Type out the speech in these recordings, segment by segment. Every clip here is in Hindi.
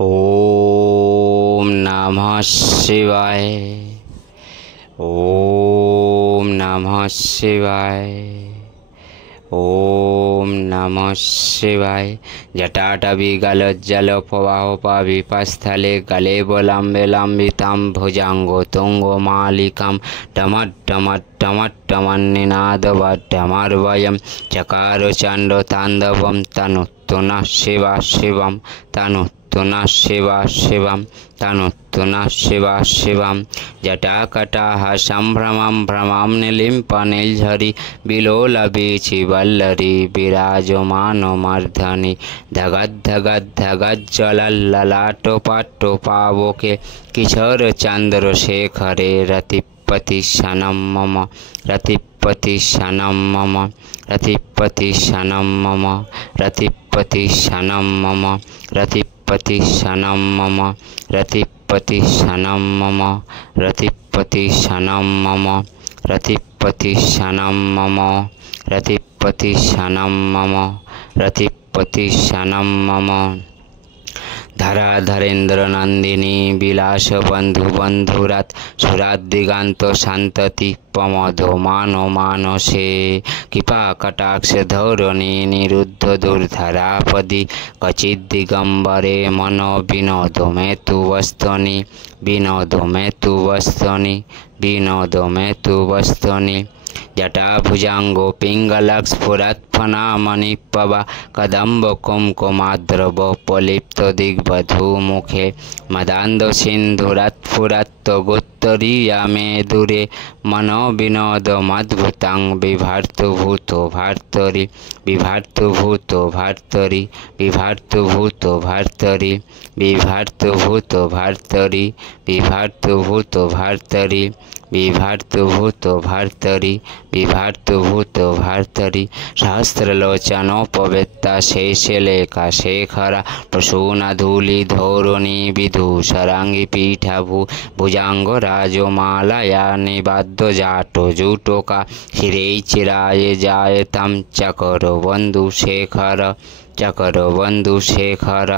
ओम नमः शिवाय। ओम नमः शिवाय। ओम नमः शिवाय। जटाटविगलज्जलप्रवाहोपविपस्थले गलेबलम्बितां भुजाङ्गो तुङ्गो मालिकां डमट्टमट्टमट्टमन्निनादवड्डमर्वयं चकार चण्डताण्डवं तनुतु नः शिवा शिवं तनुतु नः शिवा शिवं तनुतु नः शिवा शिवं। जटाकटाः सम्भ्रमं भ्रमं निलिम्पनिर्झरि विलोलवीचिवल्लरी विराजमानमर्धनि धगद्धगद्धगज्ज्वलल्ललाटोपाटोपावोके किशोरचन्द्रशेखरे रतिपतिशनं मम रतिपतिशनं मम रतिपतिशनं मम रतिपतिशनं मम रतिपतिशनं मम रतिपतिशनं मम रतिपतिशनं मम रतिपतिशनं मम रतिपतिशनं मम रतिपतिशनं मम। धराधरेन्द्र नंदिनी विलास बंधु बंधुरात सुरादिगांत शांतति पमधो मानो मानसे कृपा कटाक्ष धौरणी निरुद्ध दुर्धरापदि कचिद्दिगंबरे मनो विनोदो मे तु वस्तनि विनोदो मे तु वस्तनि विनोदो मे तु वस्तनि। जटाभुजांगो पिंगलस्फुरत्फनामणिपवा कदम्ब कुमकुमाद्रव पलिप्त दिग्बधूमुखे मदान्द सिन्धुरत्फुरत्तगोत्तरीया मे दूरे मनो विनोदमद्भुतां बिभार्तुभूतो भार्तरि बिभार्तुभूतो भार्तरि बिभार्तुभूतो भार्तरि बिभार्तुभूतो भार्तरि बिभार्तुभूतो भार्तरि बिभार्तुभूतो भार्तरि बिभार्तुभूतो भार्तरि। सहस्रलोचनोपवेत्ता शेषलेखा शेखरा प्रसूनधूलिधौरणी विधूसराङ्गी पीठाभू भुजाङ्गो राजमालया निबाद्य जाटो जुटोका शिरे चिराय जायतां चकरबन्धुशेखर चकरबन्धुशेखर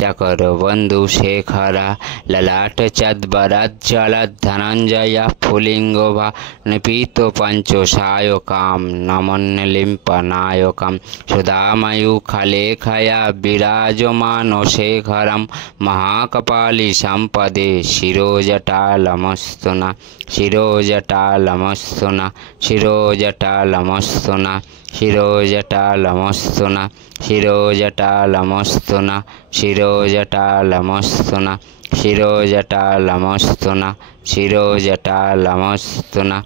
चकरबन्धुशेखर। ललाट चद्वरज्ज्वलद्धनञ्जय फुलिङ्गोभा निपीतो पञ्चसायकां नमन्निलिम्पनायकं सुधामयूखलेखया विराजमानो शेखरं महाकपाली सम्पदे शिरोजटालमस्तु नः शिरोजटालमस्तु नः शिरोजटालमस्तु नः शिरोजटालमस्तु नः शिरोजटालमस्तु नः शिरोजटालमस्तु नः शिरोजटालमस्तु नः शिरोजटालमस्तु नः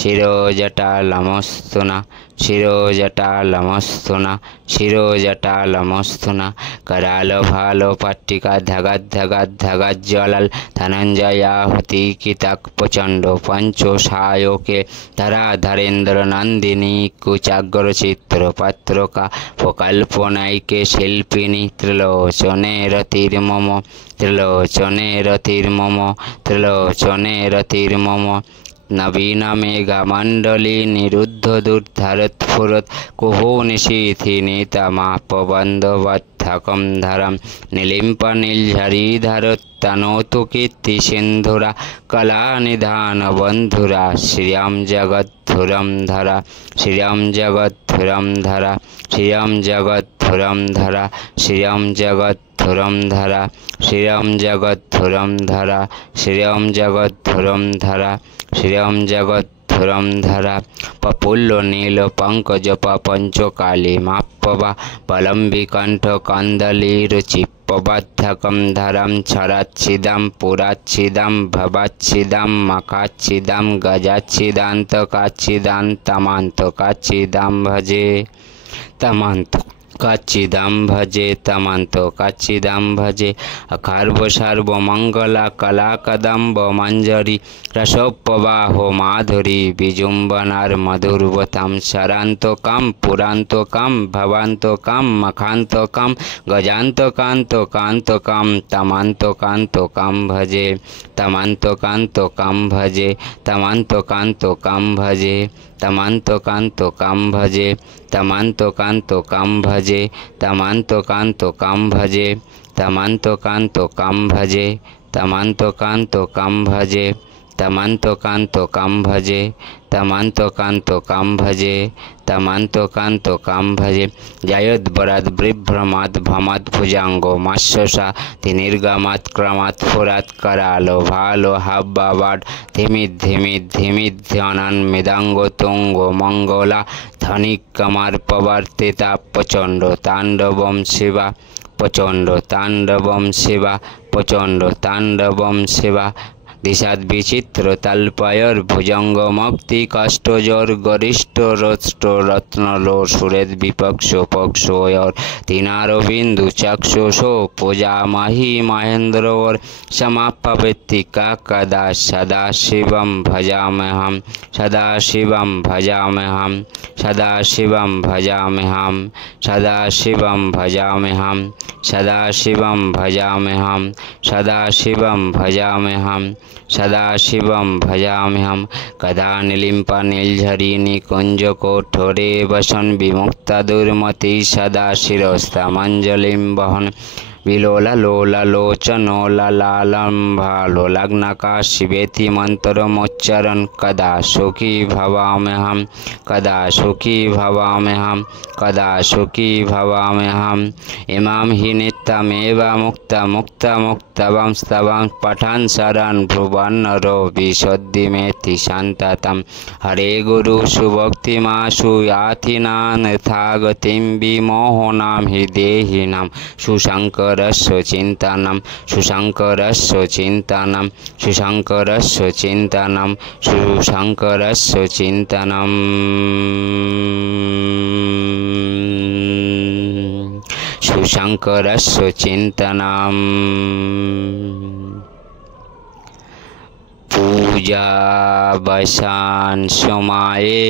शिरोजटालमस्तु नः शिरोजटालमस्तु नः शिरोजटालमस्तु नः। करालभालो पट्टिका धगद्धगद्धगज्ज्वलल् धनञ्जयाहुतिकितक् प्रचण्डो पञ्चसायके धराधरेन्द्र नन्दिनी कुचाग्रचित्रपत्रका प्रकल्पनैके शिल्पिनी त्रिलोचने रतिर्मम त्रिलोचने रतिर्मम त्रिलोचने रतिर्मम। नवीन मेघमण्डली निरुद्ध दुर्धरत्फुरत् कुहो निशीथिनीतमापबन्धवत्थकं धरं निलिम्पनिर्झरीधरोत्तनोतु कीर्तिसिन्धुरा कलानिधानबन्धुरा श्रियं जगद्धुरं धरा श्रियं जगद्धुरं धरा श्रियं जगद्धुरं धरा श्रियं जगद्धुरं धरा श्रियं जगद्धुरं धरा श्रियं जगद्धुरं धरा श्रियं जगद्धुरं धरा। पपुल्लो नील पंकज पंचकाली मापवा बलम्बिकंठ कंदलीरुचिपबद्धकं धरं क्षरच्छिदं पुराच्छिदं भवाच्छिदं मखाच्छिदं गजाच्छिदान्तकाच्छिदान्तमान्तकाच्छिदां भजे तमान्त काचिदां भजे तमन्तो काचिदां भजे। अकार्व सर्वमंगला कला कदम्ब मंजरी रसोपवाहो माधुरी विजुम्बनार मधुरवतां शरान्तोकां पुरान्तोकां भवान्तोकां मखान्तोकां गजान्तोकान्तोकान्तोकां तमान्तोकान्तोकां भजे तमान्तोकान्तोकां भजे तमान्तोकान्तोकां भजे तमान्तोकान्तोकां भजे तमान्तोकान्तोकां भजे तमान्तोकान्तोकां भजे तमन्तकान्तो कं भजे तमन्तकान्तो कं भजे तमन्तकान्तो कं भजे तमन्तकान्तो कं भजे तमन्तकान्तो कं भजे जयोद्वराद् बिभ्रमाद् भमाद् भुजाङ्गो मत्स्यसा तिनिर्गमात् क्रमात् फुरात् करालो भालो हाब्बाबाड् धिमिद्धिमिद्धिमिध्यनन् मृदाङ्गो तुङ्गो मङ्गला धनिकमार् प्रवर्तिता प्रचण्ड ताण्डवं शिवा प्रचण्ड ताण्डवं शिवा प्रचण्ड ताण्डवं शिवा दिशाद विचित्र तल्पयर भुजंग मक्ति कष्टजोर गरिष्ठ रष्ट रत्नलो सुरेद विपक्षो पक्षोयर तिनारो बिंदु चक्षुषो पूजा मही महेंद्रोर समापवेत्तिका कदा सदा शिवं भजाम्यहं सदा शिवं भजाम्यहं सदा शिवं भजाम्यहं सदा शिवं भजाम्यहं सदा शिवं भजाम्यहं सदा शिवं भजाम्यहं सदा शिवं भजाम्यहं कदा निलिम्पा नीलझरी निकुंज कोठोरे वसन विमुक्ता दुर्मति सदा शिरस्तमंजलिं वहन विलोला लोला लोचनोला लालंभालो लग्नका शिवेति मंत्रमोच्चारण कदा सुखी भवाम्यहं कदा सुखी भवाम्यहं कदा सुखी भवाम्यहं इमां हि नित्यमेव मुक्ता मुक्ता मुक्तवं स्तवं पठन् शरणं भ्रुवन्नरो विशुद्धिमेति शान्ततं हरे गुरु सुभक्तिमाशु यातिनां यथागतिं विमोहनां हि देहिनां सुशङ्करस्य चिन्तनं सुशङ्करस्य चिन्तनं सुशङ्करस्य चिन्तनं सुशङ्करस्य चिन्तनं सुशङ्करस्य चिन्तनं पूजा वसान समाये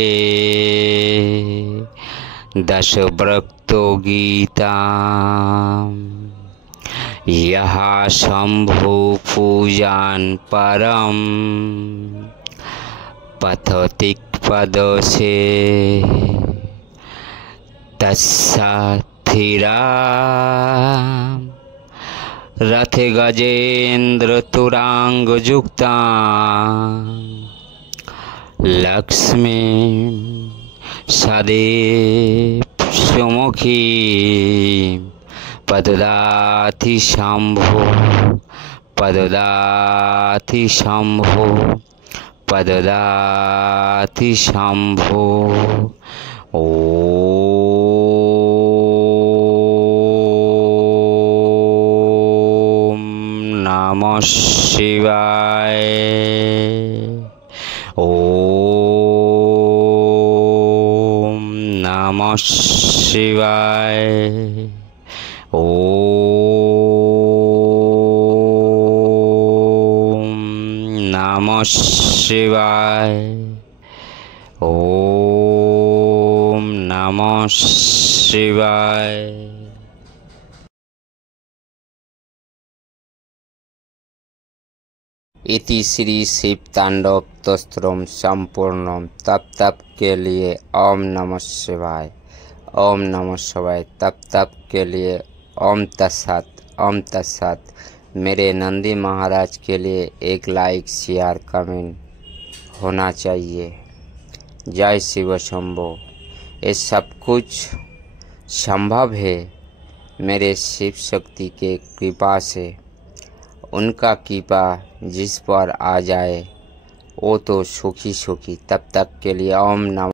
दशव्रतो गीता यः शंभु पूजान परम पथति पदसे तस्थिरा रथ गजेन्द्र तुरांगयुक्ता लक्ष्मी सदैव सुमुखी पददाति शंभो पददाति शंभो पददाति शंभो ओम नमः शिवाय ओम नमः शिवाय ओम नमः शिवाय ओम नमः शिवाय। इति श्री शिव तांडव स्तोत्रम संपूर्णम। तप के लिए ओम नमः शिवाय ओम नमः शिवाय। तप के लिए ओम तत्सत। मेरे नंदी महाराज के लिए एक लाइक शेयर कमेंट होना चाहिए। जय शिव शंभो। ये सब कुछ संभव है मेरे शिव शक्ति के कृपा से। उनका कृपा जिस पर आ जाए वो तो सुखी सुखी। तब तक के लिए ओम नमः।